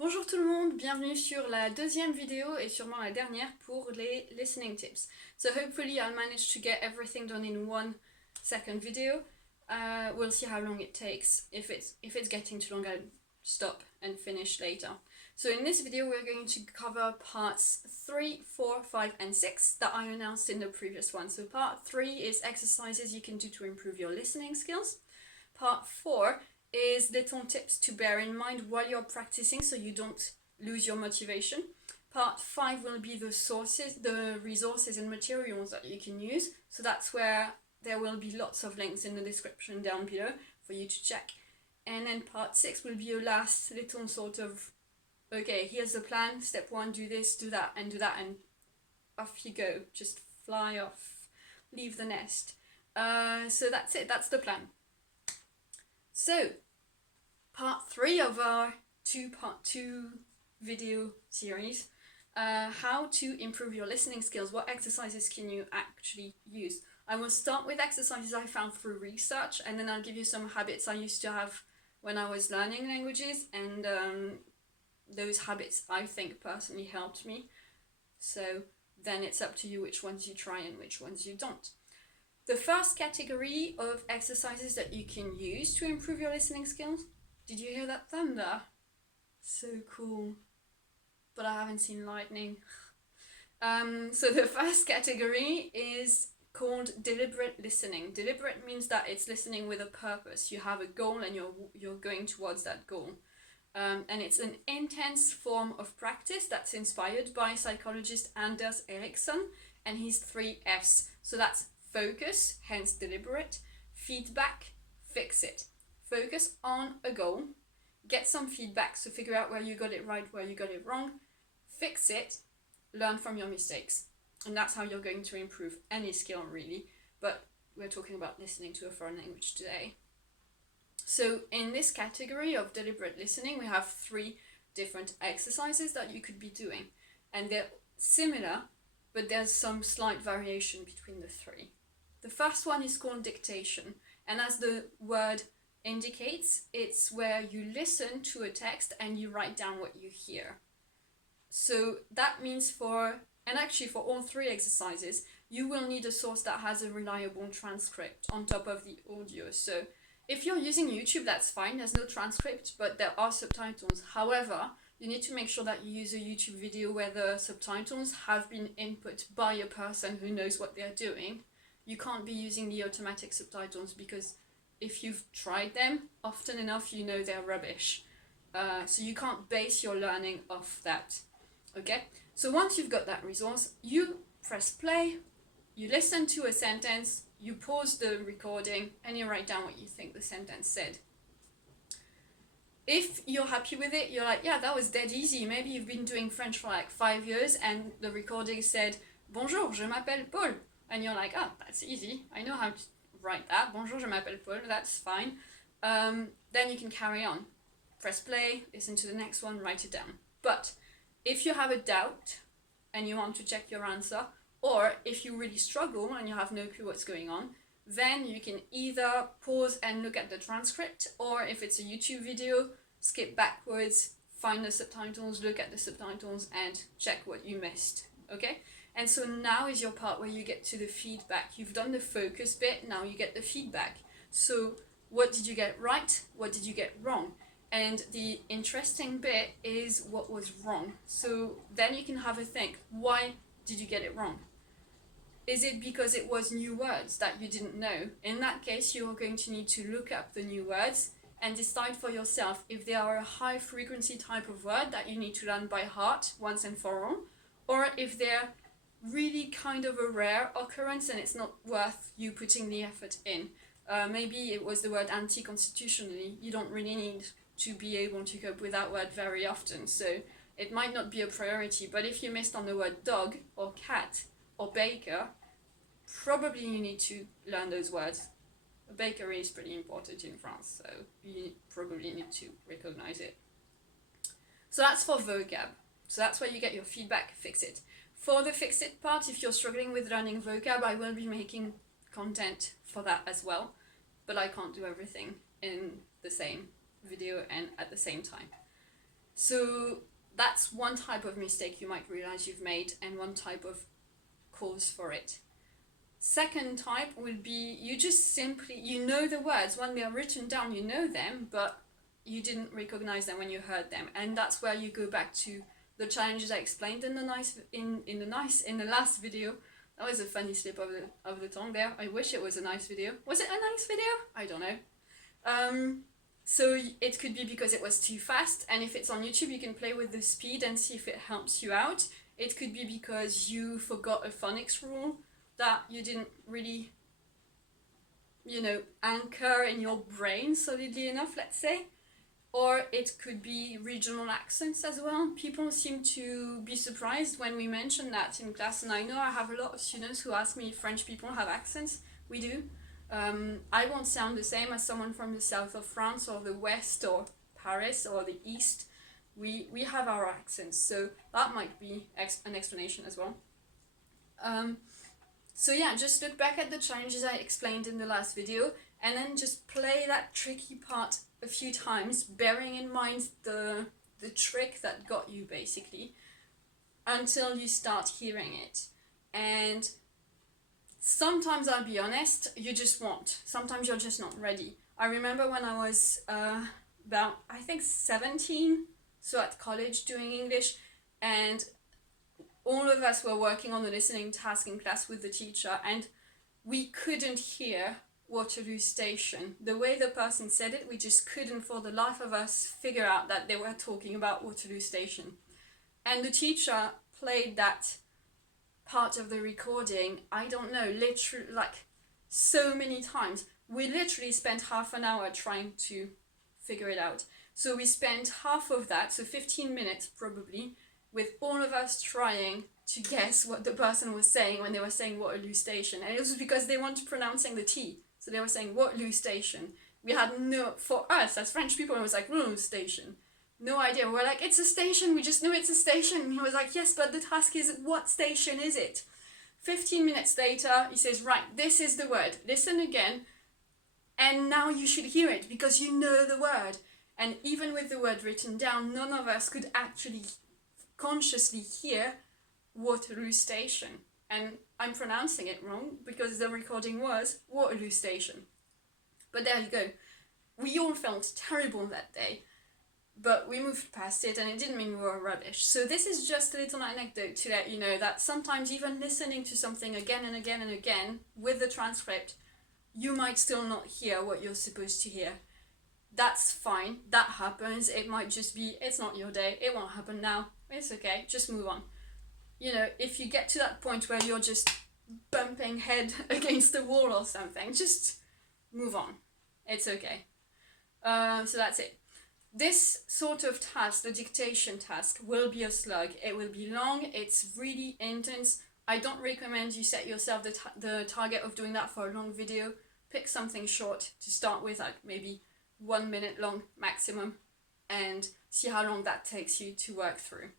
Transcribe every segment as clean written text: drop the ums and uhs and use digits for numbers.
Bonjour tout le monde, bienvenue sur la deuxième vidéo et sûrement la dernière pour les listening tips. So hopefully I'll manage to get everything done in one second video. We'll see how long it takes. If it's getting too long, I'll stop and finish later. So in this video we're going to cover parts 3, 4, 5 and 6 that I announced in the previous one. So part 3 is exercises you can do to improve your listening skills. Part 4 is little tips to bear in mind while you're practicing so you don't lose your motivation. Part 5 will be the sources, the resources and materials that you can use. So that's where there will be lots of links in the description down below for you to check. And then part 6 will be a last little sort of, okay, here's the plan, step 1, do this, do that, and off you go. Just fly off, leave the nest. So that's it, that's the plan. So, part 3 of our part 2 video series, how to improve your listening skills. What exercises can you actually use? I will start with exercises I found through research, and then I'll give you some habits I used to have when I was learning languages, and those habits I think personally helped me. So then it's up to you which ones you try and which ones you don't. The first category of exercises that you can use to improve your listening skills. Did you hear that thunder? So cool. But I haven't seen lightning. So the first category is called deliberate listening. Deliberate means that it's listening with a purpose. You have a goal and you're going towards that goal. And it's an intense form of practice that's inspired by psychologist Anders Ericsson and his 3 F's. So that's focus, hence deliberate, feedback, fix it. Focus on a goal, get some feedback, so figure out where you got it right, where you got it wrong, fix it, learn from your mistakes. And that's how you're going to improve any skill really, but we're talking about listening to a foreign language today. So in this category of deliberate listening, we have 3 different exercises that you could be doing. And they're similar, but there's some slight variation between the 3. The first one is called dictation, and as the word indicates, it's where you listen to a text and you write down what you hear. So that means for all 3 exercises, you will need a source that has a reliable transcript on top of the audio. So if you're using YouTube, that's fine, there's no transcript, but there are subtitles. However, you need to make sure that you use a YouTube video where the subtitles have been input by a person who knows what they're doing. You can't be using the automatic subtitles because if you've tried them often enough, you know they're rubbish. So you can't base your learning off that. Okay? So once you've got that resource, you press play, you listen to a sentence, you pause the recording, and you write down what you think the sentence said. If you're happy with it, you're like, yeah, that was dead easy. Maybe you've been doing French for like 5 years and the recording said, Bonjour, je m'appelle Paul. And you're like, oh, that's easy. I know how to write that. Bonjour, je m'appelle Paul. That's fine. Then you can carry on. Press play, listen to the next one, write it down. But if you have a doubt and you want to check your answer, or if you really struggle and you have no clue what's going on, then you can either pause and look at the transcript, or if it's a YouTube video, skip backwards, find the subtitles, look at the subtitles and check what you missed, okay? And so now is your part where you get to the feedback. You've done the focus bit, now you get the feedback. So what did you get right? What did you get wrong? And the interesting bit is what was wrong. So then you can have a think, why did you get it wrong? Is it because it was new words that you didn't know? In that case, you're going to need to look up the new words and decide for yourself if they are a high frequency type of word that you need to learn by heart once and for all, or if they're really kind of a rare occurrence and it's not worth you putting the effort in. Maybe it was the word anti-constitutionally. You don't really need to be able to cope with that word very often, so it might not be a priority. But if you missed on the word dog or cat or baker, probably you need to learn those words. A bakery is pretty important in France, so you probably need to recognize it. So that's for vocab. So that's where you get your feedback, fix it. For the fix it part, if you're struggling with learning vocab, I will be making content for that as well, but I can't do everything in the same video and at the same time. So that's one type of mistake you might realize you've made, and one type of cause for it. Second type will be you just simply, you know the words when they are written down, you know them, but you didn't recognize them when you heard them, and that's where you go back to the challenges I explained in the last video. That was a funny slip of the tongue there. I wish it was a nice video. Was it a nice video? I don't know. So it could be because it was too fast, and if it's on YouTube you can play with the speed and see if it helps you out. It could be because you forgot a phonics rule that you didn't really, anchor in your brain solidly enough, let's say. Or it could be regional accents as well. People seem to be surprised when we mention that in class, and I know I have a lot of students who ask me if French people have accents. We do. I won't sound the same as someone from the south of France or the west or Paris or the east. We have our accents, so that might be an explanation as well. So yeah, just look back at the challenges I explained in the last video, and then just play that tricky part a few times, bearing in mind the trick that got you, basically, until you start hearing it. And sometimes, I'll be honest, you just won't. Sometimes you're just not ready. I remember when I was about, I think, 17, so at college doing English, and all of us were working on the listening task in class with the teacher, and we couldn't hear Waterloo Station. The way the person said it, we just couldn't for the life of us figure out that they were talking about Waterloo Station. And the teacher played that part of the recording, I don't know, literally like so many times. We literally spent half an hour trying to figure it out. So we spent half of that, so 15 minutes probably, with all of us trying to guess what the person was saying when they were saying Waterloo Station. And it was because they weren't pronouncing the T. So they were saying Waterloo Station. We had for us as French people, it was like Waterloo Station. No idea. We're like, it's a station, we just know it's a station. And he was like, yes, but the task is, what station is it? 15 minutes later, he says, right, this is the word. Listen again. And now you should hear it because you know the word. And even with the word written down, none of us could actually consciously hear Waterloo Station. And I'm pronouncing it wrong because the recording was Waterloo Station. But there you go. We all felt terrible that day, but we moved past it, and it didn't mean we were rubbish. So this is just a little anecdote to let you know that sometimes even listening to something again and again and again with the transcript, you might still not hear what you're supposed to hear. That's fine. That happens. It might just be, it's not your day. It won't happen now. It's okay. Just move on. If you get to that point where you're just bumping head against the wall or something, just move on. It's okay. So that's it. This sort of task, the dictation task, will be a slug. It will be long. It's really intense. I don't recommend you set yourself the target of doing that for a long video. Pick something short to start with, like maybe 1 minute long maximum, and see how long that takes you to work through.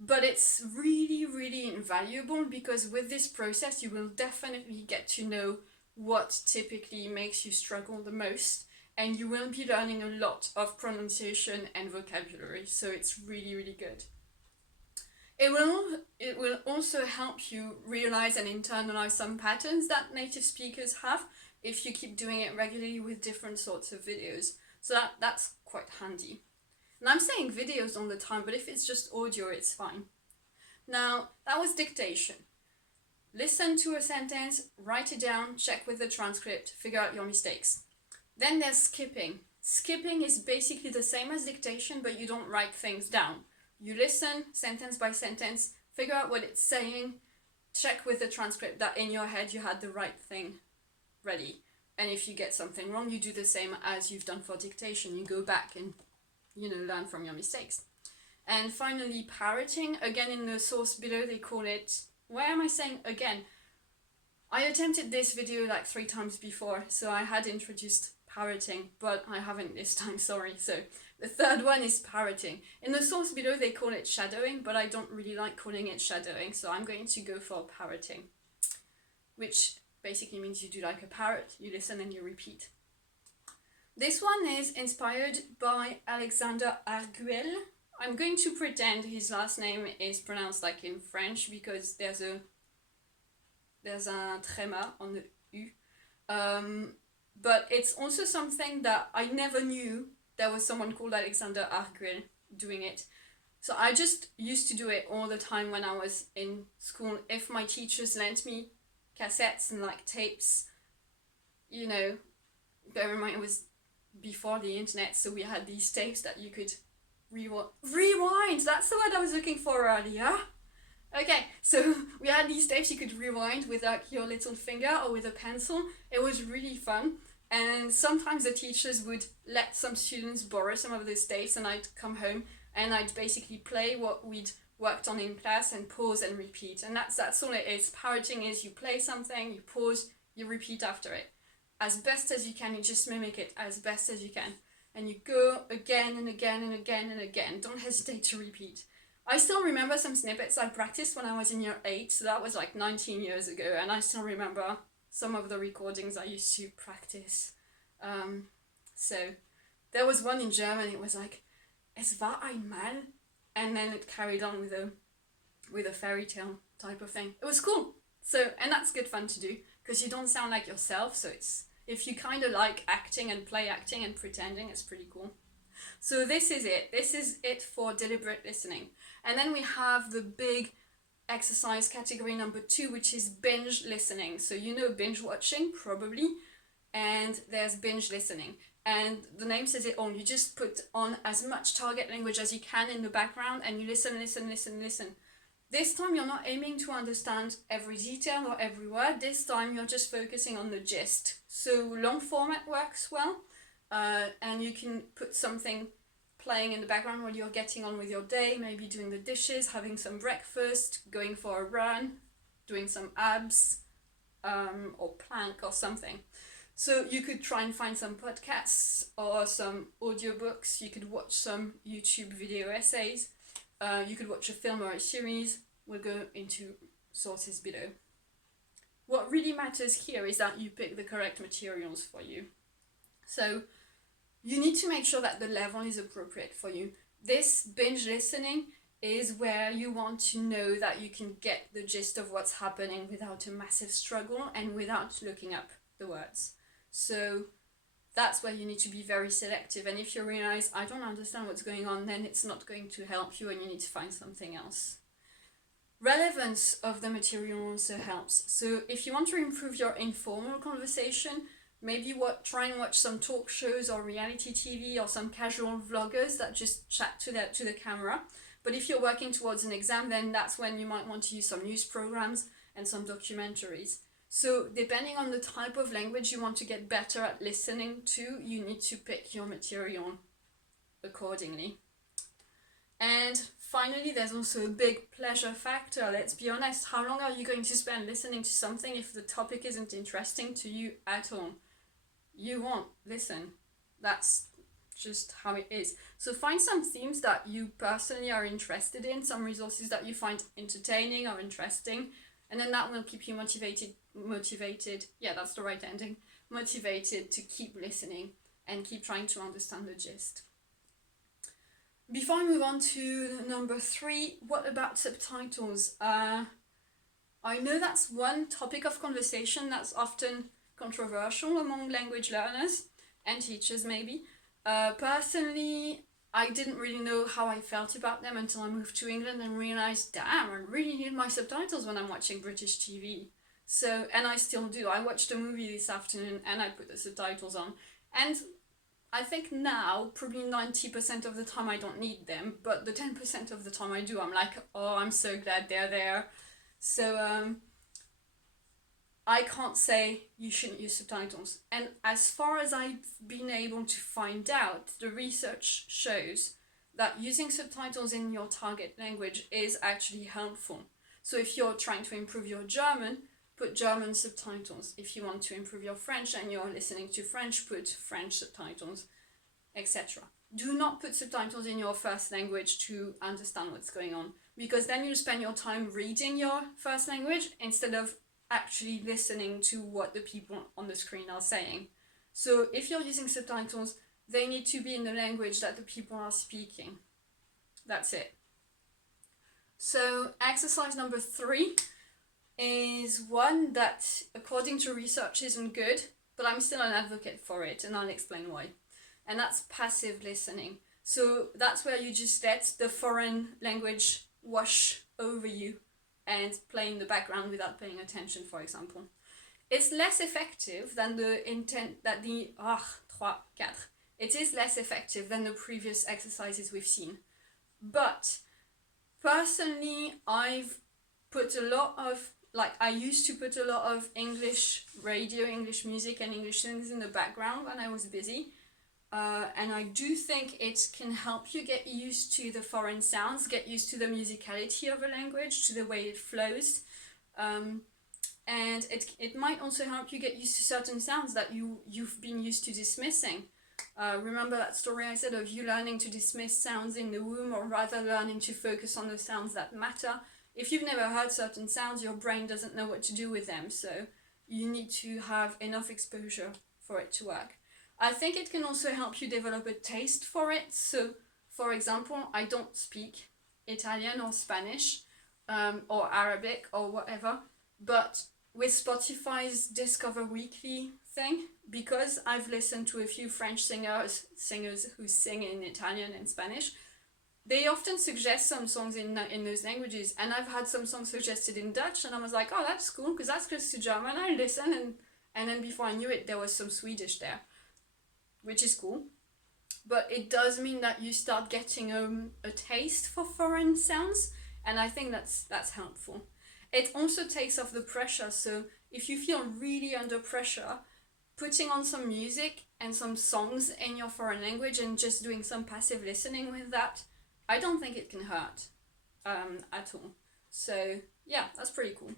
But it's really, really invaluable because with this process you will definitely get to know what typically makes you struggle the most, and you will be learning a lot of pronunciation and vocabulary, so it's really, really good. It will also help you realize and internalize some patterns that native speakers have if you keep doing it regularly with different sorts of videos. So that's quite handy. And I'm saying videos all the time, but if it's just audio, it's fine. Now, that was dictation. Listen to a sentence, write it down, check with the transcript, figure out your mistakes. Then there's skipping. Skipping is basically the same as dictation, but you don't write things down. You listen, sentence by sentence, figure out what it's saying, check with the transcript that in your head you had the right thing ready. And if you get something wrong, you do the same as you've done for dictation. You go back and learn from your mistakes. And finally, parroting. Again, in the source below, they call it, why am I saying again? I attempted this video like 3 times before, so I had introduced parroting, but I haven't this time, sorry. So the third one is parroting. In the source below, they call it shadowing, but I don't really like calling it shadowing, so I'm going to go for parroting, which basically means you do like a parrot, you listen and you repeat. This one is inspired by Alexander Arguel. I'm going to pretend his last name is pronounced like in French because there's a tréma on the U. But it's also something that I never knew there was someone called Alexander Arguel doing it. So I just used to do it all the time when I was in school. If my teachers lent me cassettes and like tapes, you know, bear in mind it was before the internet, so we had these tapes that you could rewind. That's the word I was looking for earlier. Okay, so we had these tapes you could rewind with like your little finger or with a pencil. It was really fun. And sometimes the teachers would let some students borrow some of those tapes, and I'd come home and I'd basically play what we'd worked on in class and pause and repeat. And that's all it is. Parroting is you play something, you pause, you repeat after it. As best as you can, you just mimic it as best as you can. And you go again and again and again and again. Don't hesitate to repeat. I still remember some snippets I practiced when I was in year 8, so that was like 19 years ago, and I still remember some of the recordings I used to practice. So there was one in German, it was like, es war einmal, and then it carried on with a fairy tale type of thing. It was cool. So, and that's good fun to do, because you don't sound like yourself, so it's, if you kind of like acting and play acting and pretending, it's pretty cool. So this is it. This is it for deliberate listening. And then we have the big exercise category number 2, which is binge listening. So you know binge watching, probably, and there's binge listening. And the name says it all. You just put on as much target language as you can in the background, and you listen. This time you're not aiming to understand every detail or every word. This time you're just focusing on the gist. So long format works well, and you can put something playing in the background while you're getting on with your day, maybe doing the dishes, having some breakfast, going for a run, doing some abs, or plank or something. So you could try and find some podcasts or some audiobooks. You could watch some YouTube video essays. You could watch a film or a series. We'll go into sources below. What really matters here is that you pick the correct materials for you. So you need to make sure that the level is appropriate for you. This binge listening is where you want to know that you can get the gist of what's happening without a massive struggle and without looking up the words. So that's where you need to be very selective. And if you realize, I don't understand what's going on, then it's not going to help you and you need to find something else. Relevance of the material also helps. So if you want to improve your informal conversation, maybe try and watch some talk shows or reality TV or some casual vloggers that just chat to the camera. But if you're working towards an exam, then that's when you might want to use some news programs and some documentaries. So depending on the type of language you want to get better at listening to, you need to pick your material accordingly. And finally, there's also a big pleasure factor. Let's be honest, how long are you going to spend listening to something if the topic isn't interesting to you at all? You won't listen. That's just how it is. So find some themes that you personally are interested in, some resources that you find entertaining or interesting, and then that will keep you motivated, yeah, that's the right ending, motivated to keep listening and keep trying to understand the gist. Before I move on to number 3, what about subtitles? I know that's one topic of conversation that's often controversial among language learners and teachers maybe. Personally, I didn't really know how I felt about them until I moved to England and realized, damn, I really need my subtitles when I'm watching British TV. So, and I still do. I watched a movie this afternoon and I put the subtitles on. And I think now, probably 90% of the time I don't need them, but the 10% of the time I do, I'm like, oh, I'm so glad they're there. So, I can't say you shouldn't use subtitles. And as far as I've been able to find out, the research shows that using subtitles in your target language is actually helpful. So if you're trying to improve your German, put German subtitles. If you want to improve your French and you're listening to French, put French subtitles, etc. Do not put subtitles in your first language to understand what's going on, because then you'll spend your time reading your first language instead of actually listening to what the people on the screen are saying. So if you're using subtitles, they need to be in the language that the people are speaking. That's it. So exercise number 3 is one that, according to research, isn't good, but I'm still an advocate for it, and I'll explain why. And that's passive listening. So that's where you just let the foreign language wash over you and play in the background without paying attention, for example. It's less effective than the It is less effective than the previous exercises we've seen. But personally, I've put a lot of, I used to put a lot of English radio, English music and English things in the background when I was busy. And I do think it can help you get used to the foreign sounds, get used to the musicality of a language, to the way it flows. And it might also help you get used to certain sounds that you've been used to dismissing. Remember that story I said of you learning to dismiss sounds in the womb, or rather learning to focus on the sounds that matter. If you've never heard certain sounds, your brain doesn't know what to do with them, so you need to have enough exposure for it to work. I think it can also help you develop a taste for it. So, for example, I don't speak Italian or Spanish or Arabic or whatever, but with Spotify's Discover Weekly thing, because I've listened to a few French singers who sing in Italian and Spanish, they often suggest some songs in those languages, and I've had some songs suggested in Dutch, and I was like, oh, that's cool, because that's close to German. I listen, and then before I knew it, there was some Swedish there, which is cool. But it does mean that you start getting a taste for foreign sounds, and I think that's helpful. It also takes off the pressure, so if you feel really under pressure, putting on some music and some songs in your foreign language and just doing some passive listening with that, I don't think it can hurt at all. So yeah, that's pretty cool.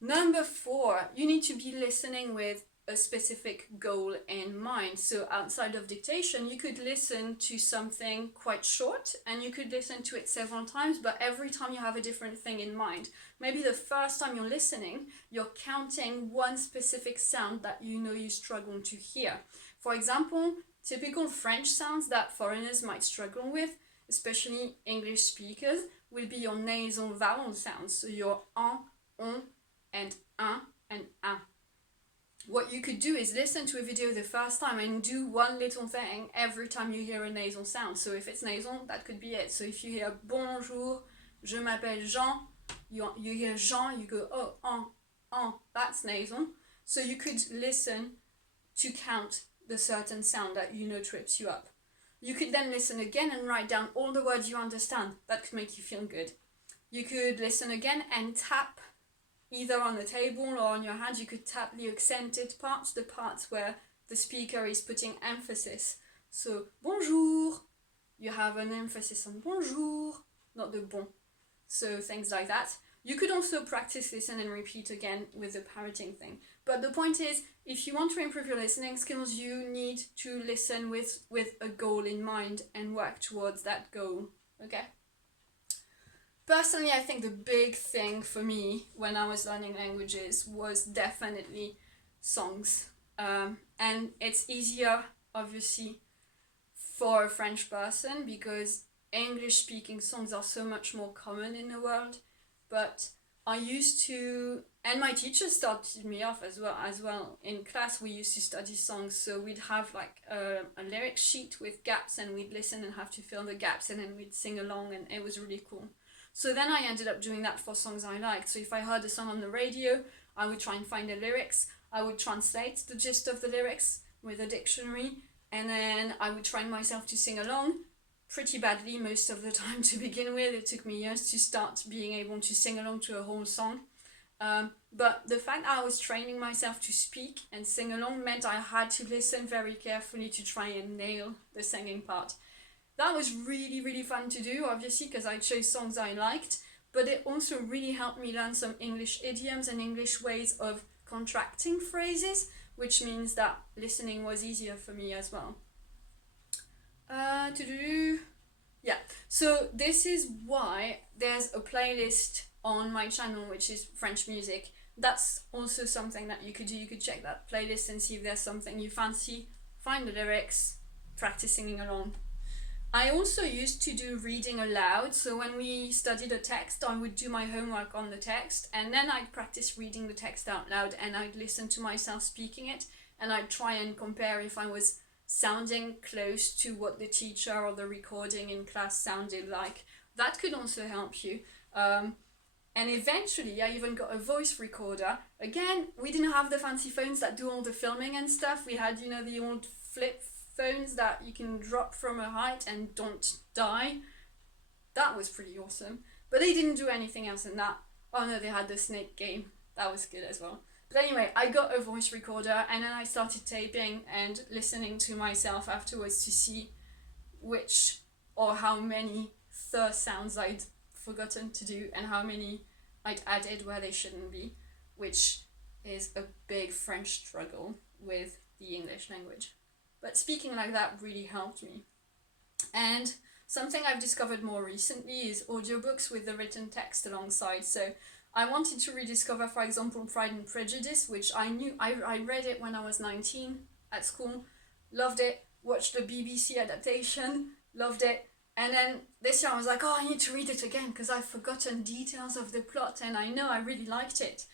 Number 4, you need to be listening with a specific goal in mind. So outside of dictation, you could listen to something quite short and you could listen to it several times, but every time you have a different thing in mind. Maybe the first time you're listening, you're counting one specific sound that you know you struggle to hear. For example, typical French sounds that foreigners might struggle with, especially English speakers, will be your nasal vowel sounds. So your en, on, and un, and a. What you could do is listen to a video the first time and do one little thing every time you hear a nasal sound. So if it's nasal, that could be it. So if you hear bonjour, je m'appelle Jean, you hear Jean, you go, oh, en, that's nasal. So you could listen to count the certain sound that you know trips you up. You could then listen again and write down all the words you understand. That could make you feel good. You could listen again and tap either on the table or on your hand. You could tap the accented parts, the parts where the speaker is putting emphasis. So, bonjour, you have an emphasis on bonjour, not the bon. So things like that. You could also practice listen and repeat again with the parroting thing. But the point is, if you want to improve your listening skills, you need to listen with a goal in mind and work towards that goal, okay? Personally, I think the big thing for me when I was learning languages was definitely songs. And it's easier, obviously, for a French person because English-speaking songs are so much more common in the world. But I used to, and my teacher started me off as well. In class, we used to study songs, so we'd have like a lyric sheet with gaps, and we'd listen and have to fill the gaps, and then we'd sing along, and it was really cool. So then I ended up doing that for songs I liked. So if I heard a song on the radio, I would try and find the lyrics. I would translate the gist of the lyrics with a dictionary, and then I would train myself to sing along pretty badly most of the time to begin with. It took me years to start being able to sing along to a whole song. But the fact that I was training myself to speak and sing along meant I had to listen very carefully to try and nail the singing part. That was really, really fun to do, obviously, because I chose songs I liked, but it also really helped me learn some English idioms and English ways of contracting phrases, which means that listening was easier for me as well. Yeah, so this is why there's a playlist on my channel which is French music that's also something that you could do. You could check that playlist and see if there's something you fancy, find the lyrics, practice singing along. I also used to do reading aloud, so when we studied a text, I would do my homework on the text, and then I'd practice reading the text out loud, and I'd listen to myself speaking it, and I'd try and compare if I was sounding close to what the teacher or the recording in class sounded like. That could also help you. And eventually I even got a voice recorder. Again, we didn't have the fancy phones that do all the filming and stuff. We had, the old flip phones that you can drop from a height and don't die. That was pretty awesome. But they didn't do anything else than that. Oh no, they had the snake game. That was good as well. But anyway, I got a voice recorder and then I started taping and listening to myself afterwards to see which or how many the sounds I'd forgotten to do and how many I'd added where they shouldn't be, which is a big French struggle with the English language. But speaking like that really helped me. And something I've discovered more recently is audiobooks with the written text alongside. So I wanted to rediscover, for example, Pride and Prejudice, which I knew, I read it when I was 19 at school, loved it, watched the BBC adaptation, loved it. And then this year I was like, I need to read it again because I've forgotten details of the plot and I know I really liked it.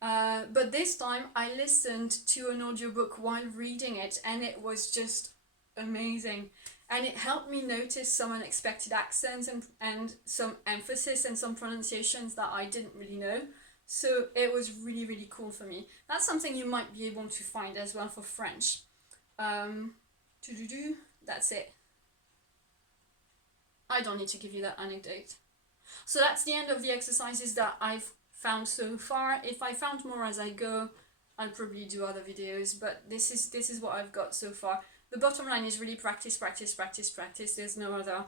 But this time I listened to an audiobook while reading it and it was just amazing. And it helped me notice some unexpected accents and some emphasis and some pronunciations that I didn't really know. So it was really, really cool for me. That's something you might be able to find as well for French. That's it. I don't need to give you that anecdote. So that's the end of the exercises that I've found so far. If I found more as I go, I'll probably do other videos, but this is what I've got so far. The bottom line is really practice, practice, practice, practice. There's no other,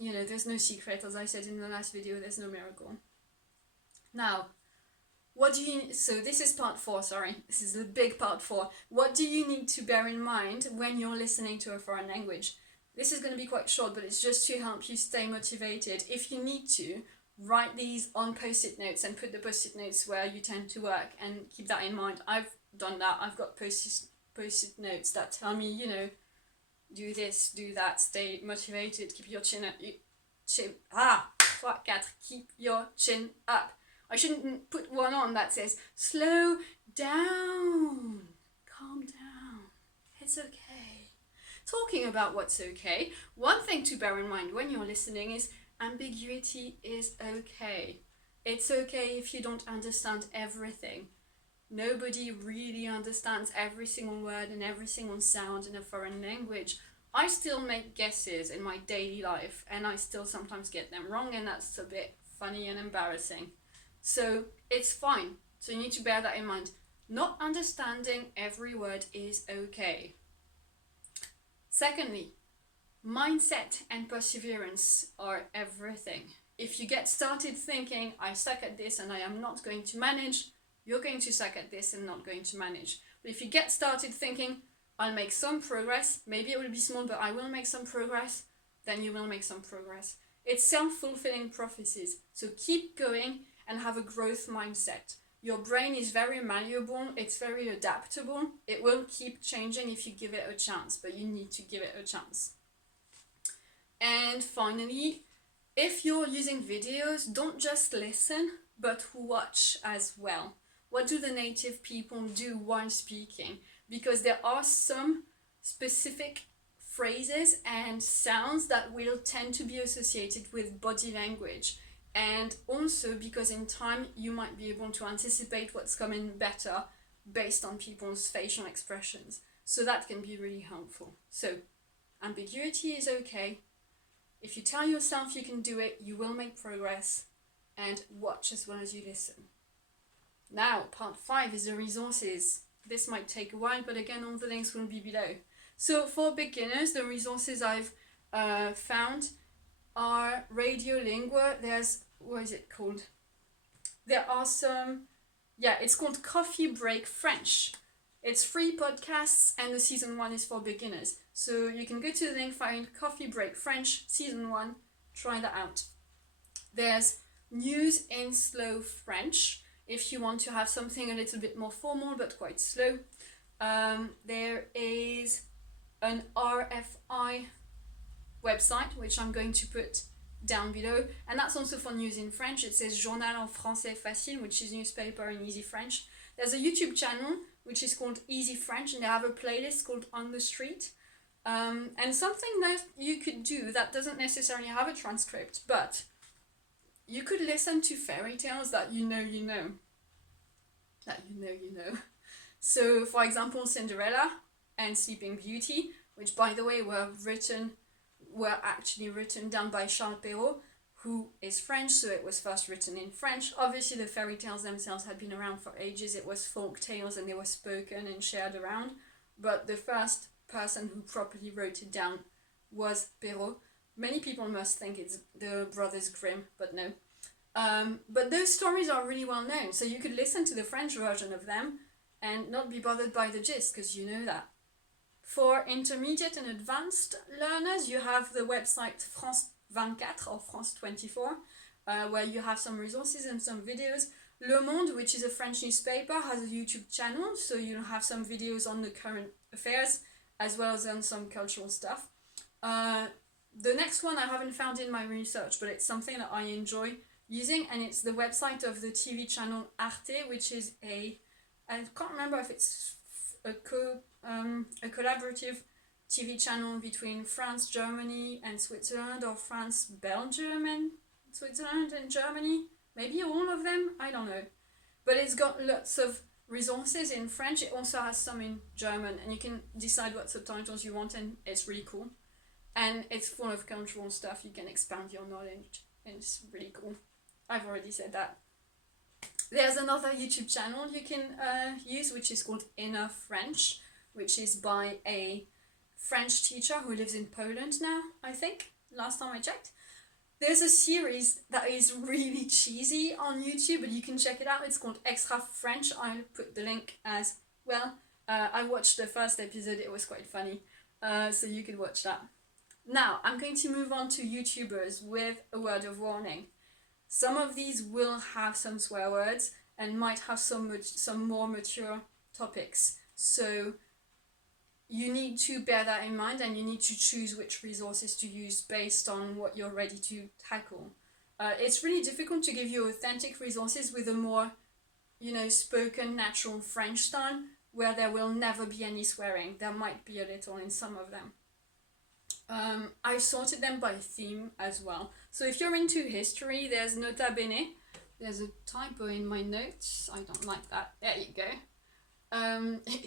there's no secret. As I said in the last video, there's no miracle. Now, so this is part 4, sorry. This is the big part 4. What do you need to bear in mind when you're listening to a foreign language? This is going to be quite short, but it's just to help you stay motivated. If you need to, write these on post-it notes and put the post-it notes where you tend to work and keep that in mind. I've done that. I've got post-it notes that tell me, do this, do that, stay motivated, keep your chin up. Keep your chin up. I shouldn't put one on that says, slow down, calm down, it's okay. Talking about what's okay, one thing to bear in mind when you're listening is ambiguity is okay. It's okay if you don't understand everything. Nobody really understands every single word and every single sound in a foreign language. I still make guesses in my daily life and I still sometimes get them wrong, and that's a bit funny and embarrassing. So it's fine. So you need to bear that in mind. Not understanding every word is okay. Secondly, mindset and perseverance are everything. If you get started thinking, I suck at this and I am not going to manage, you're going to suck at this and not going to manage. But if you get started thinking, I'll make some progress, maybe it will be small, but I will make some progress, then you will make some progress. It's self-fulfilling prophecies. So keep going and have a growth mindset. Your brain is very malleable, it's very adaptable. It will keep changing if you give it a chance, but you need to give it a chance. And finally, if you're using videos, don't just listen, but watch as well. What do the native people do while speaking? Because there are some specific phrases and sounds that will tend to be associated with body language. And also because in time you might be able to anticipate what's coming better based on people's facial expressions. So that can be really helpful. So ambiguity is okay. If you tell yourself you can do it, you will make progress, and watch as well as you listen. Now, part 5 is the resources. This might take a while, but again, all the links will be below. So for beginners, the resources I've found are Radiolingua. There's, what is it called? There are some, it's called Coffee Break French. It's 3 podcasts and the season 1 is for beginners. So you can go to the link, find Coffee Break French, season 1, try that out. There's News in Slow French. if you want to have something a little bit more formal but quite slow. There is an RFI website, which I'm going to put down below, and that's also for news in French. It says Journal en Français Facile, which is newspaper in easy French. There's a YouTube channel which is called Easy French, and they have a playlist called On the Street. And something that you could do that doesn't necessarily have a transcript, but you could listen to fairy tales that you know. So, for example, Cinderella and Sleeping Beauty, which, by the way, were actually written down by Charles Perrault, who is French, so it was first written in French. Obviously, the fairy tales themselves had been around for ages. It was folk tales and they were spoken and shared around. But the first person who properly wrote it down was Perrault. Many people must think it's the Brothers Grimm, but no. But those stories are really well known, so you could listen to the French version of them and not be bothered by the gist, because you know that. For intermediate and advanced learners, you have the website France 24 or France 24, where you have some resources and some videos. Le Monde, which is a French newspaper, has a YouTube channel, so you'll have some videos on the current affairs, as well as on some cultural stuff. The next one I haven't found in my research, but it's something that I enjoy using, and it's the website of the TV channel Arte, which is I can't remember if it's a collaborative TV channel between France, Germany and Switzerland, or France, Belgium and Switzerland and Germany, maybe all of them, I don't know. But it's got lots of resources in French. It also has some in German, and you can decide what subtitles you want, and it's really cool. And it's full of cultural stuff. You can expand your knowledge, and it's really cool. I've already said that. There's another YouTube channel you can use, which is called Inner French, which is by a French teacher who lives in Poland now, I think, last time I checked. There's a series that is really cheesy on YouTube, but you can check it out. It's called Extra French. I'll put the link as well. I watched the first episode. It was quite funny, so you could watch that. Now, I'm going to move on to YouTubers with a word of warning. Some of these will have some swear words and might have some more mature topics. So you need to bear that in mind, and you need to choose which resources to use based on what you're ready to tackle. It's really difficult to give you authentic resources with a more, spoken, natural French style where there will never be any swearing. There might be a little in some of them. I've sorted them by theme as well. So if you're into history, there's Nota Bene. There's a typo in my notes. I don't like that. There you go.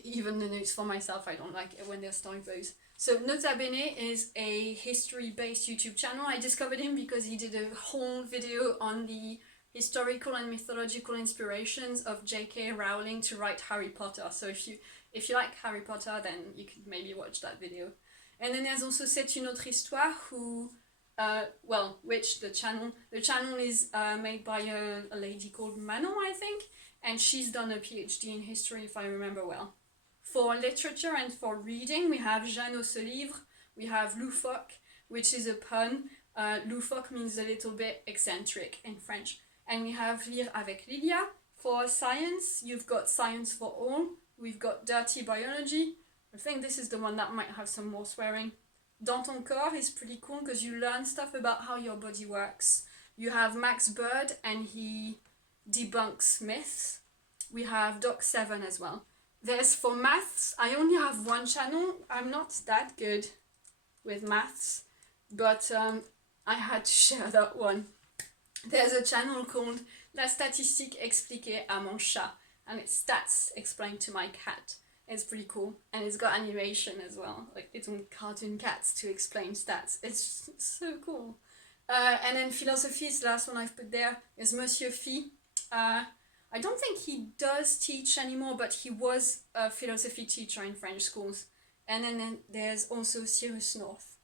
Even the notes for myself, I don't like it when there's typos. So Nota Bene is a history-based YouTube channel. I discovered him because he did a whole video on the historical and mythological inspirations of J.K. Rowling to write Harry Potter. So if you like Harry Potter, then you could maybe watch that video. And then there's also C'est une autre histoire, the channel is made by a lady called Manon, I think, and she's done a PhD in history, if I remember well. For literature and for reading, we have Jeanne ce livre, we have loufoque, which is a pun. Loufoque means a little bit eccentric in French. And we have Lire avec Lilia. For science, you've got Science for All, we've got Dirty Biology. I think this is the one that might have some more swearing. Dans ton corps is pretty cool because you learn stuff about how your body works. You have Max Bird, and he debunks myths. We have Doc 7 as well. There's for maths, I only have one channel. I'm not that good with maths, but I had to share that one. There's a channel called La statistique expliquée à mon chat, and it's stats explained to my cat. It's pretty cool, and it's got animation as well, like little cartoon cats to explain stats. It's so cool. And then philosophy is the last one I've put there. Is Monsieur Phi. I don't think he does teach anymore, but he was a philosophy teacher in French schools. And then there's also Cyrus North.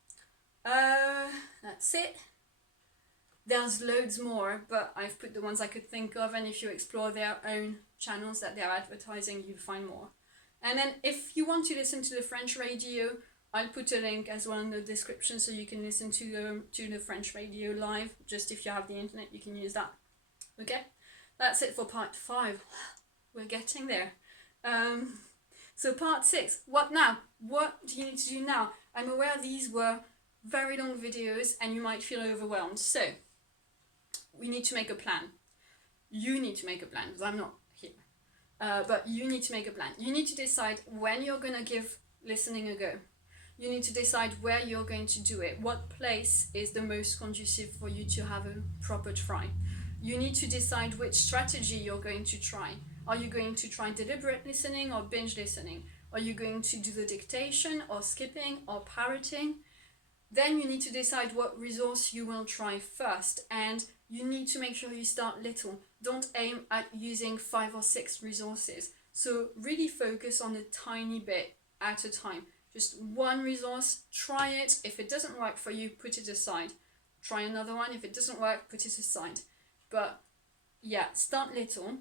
That's it. There's loads more, but I've put the ones I could think of, and if you explore their own channels that they're advertising, you'll find more. And then if you want to listen to the French radio, I'll put a link as well in the description so you can listen to the French radio live. Just if you have the internet, you can use that. Okay? that's it for part 5. We're getting there. So part 6, what now? What do you need to do now? I'm aware these were very long videos and you might feel overwhelmed. So we need to make a plan. You need to make a plan because I'm not here. But you need to make a plan. You need to decide when you're going to give listening a go. You need to decide where you're going to do it. What place is the most conducive for you to have a proper try. You need to decide which strategy you're going to try. Are you going to try deliberate listening or binge listening? Are you going to do the dictation or skipping or parroting? Then you need to decide what resource you will try first, and you need to make sure you start little. Don't aim at using 5 or 6 resources. So really focus on a tiny bit at a time. Just one resource, try it. If it doesn't work for you, put it aside. Try another one. If it doesn't work, put it aside. But yeah, start little.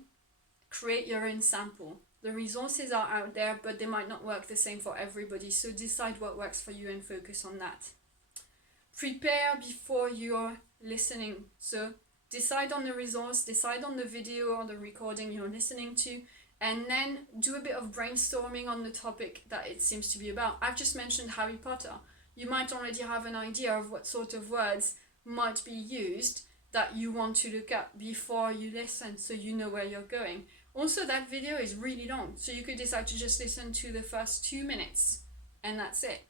Create your own sample. The resources are out there, but they might not work the same for everybody. So decide what works for you and focus on that. Prepare before you're listening. So decide on the resource, decide on the video or the recording you're listening to, and then do a bit of brainstorming on the topic that it seems to be about. I've just mentioned Harry Potter. You might already have an idea of what sort of words might be used that you want to look at before you listen, so you know where you're going. Also, that video is really long, so you could decide to just listen to the first 2 minutes, and that's it.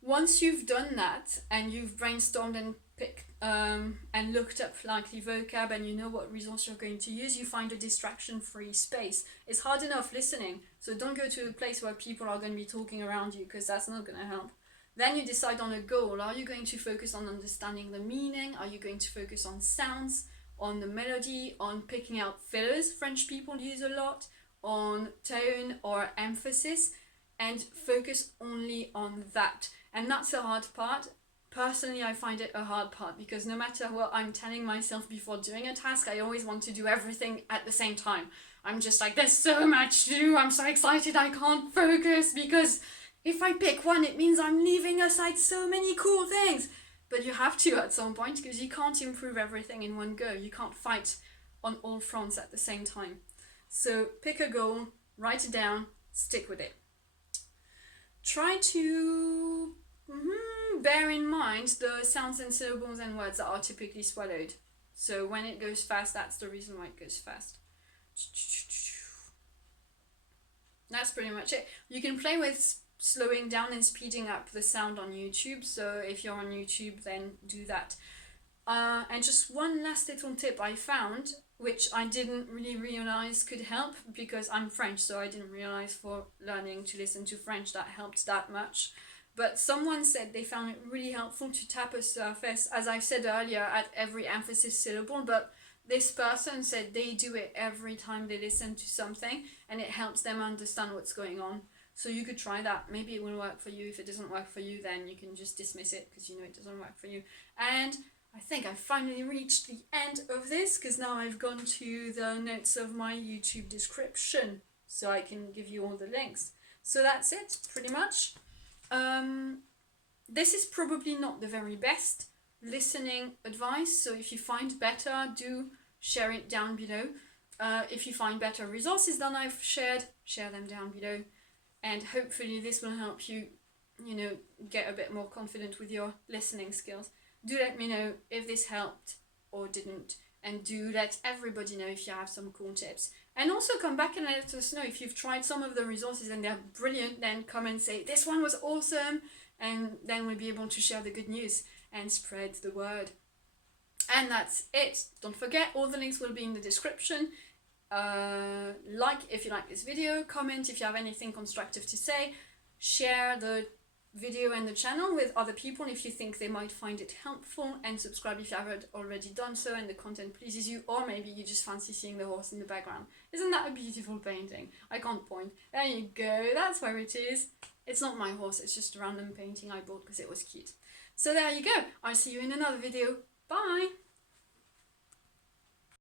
Once you've done that, and you've brainstormed and picked and looked up likely vocab, and you know what resource you're going to use, you find a distraction-free space. It's hard enough listening, so don't go to a place where people are going to be talking around you, because that's not going to help. Then you decide on a goal. Are you going to focus on understanding the meaning? Are you going to focus on sounds, on the melody, on picking out fillers French people use a lot, on tone or emphasis, and focus only on that. And that's the hard part. Personally, I find it a hard part because no matter what I'm telling myself before doing a task, I always want to do everything at the same time. I'm just like, there's so much to do, I'm so excited, I can't focus because if I pick one, it means I'm leaving aside so many cool things. But you have to at some point because you can't improve everything in one go. You can't fight on all fronts at the same time. So pick a goal, write it down, stick with it. Try to bear in mind the sounds and syllables and words that are typically swallowed. So when it goes fast, that's the reason why it goes fast. That's pretty much it. You can play with slowing down and speeding up the sound on YouTube. So if you're on YouTube, then do that. And just one last little tip I found, which I didn't really realize could help because I'm French, so I didn't realize for learning to listen to French that helped that much. But someone said they found it really helpful to tap a surface, as I said earlier, at every emphasis syllable. But this person said they do it every time they listen to something, and it helps them understand what's going on. So you could try that. Maybe it will work for you. If it doesn't work for you, then you can just dismiss it because you know it doesn't work for you. And I think I finally reached the end of this because now I've gone to the notes of my YouTube description so I can give you all the links. So that's it, pretty much. This is probably not the very best listening advice, so if you find better, do share it down below. If you find better resources than I've shared, share them down below. And hopefully this will help you, get a bit more confident with your listening skills. Do let me know if this helped or didn't. And do let everybody know if you have some cool tips. And also come back and let us know if you've tried some of the resources and they're brilliant. Then come and say, this one was awesome. And then we'll be able to share the good news and spread the word. And that's it. Don't forget, all the links will be in the description. Like if you like this video, comment if you have anything constructive to say, share the video and the channel with other people if you think they might find it helpful, and subscribe if you haven't already done so and the content pleases you, or maybe you just fancy seeing the horse in the background. Isn't that a beautiful painting? I can't point. There you go, that's where it is. It's not my horse, it's just a random painting I bought because it was cute. So there you go, I'll see you in another video. Bye!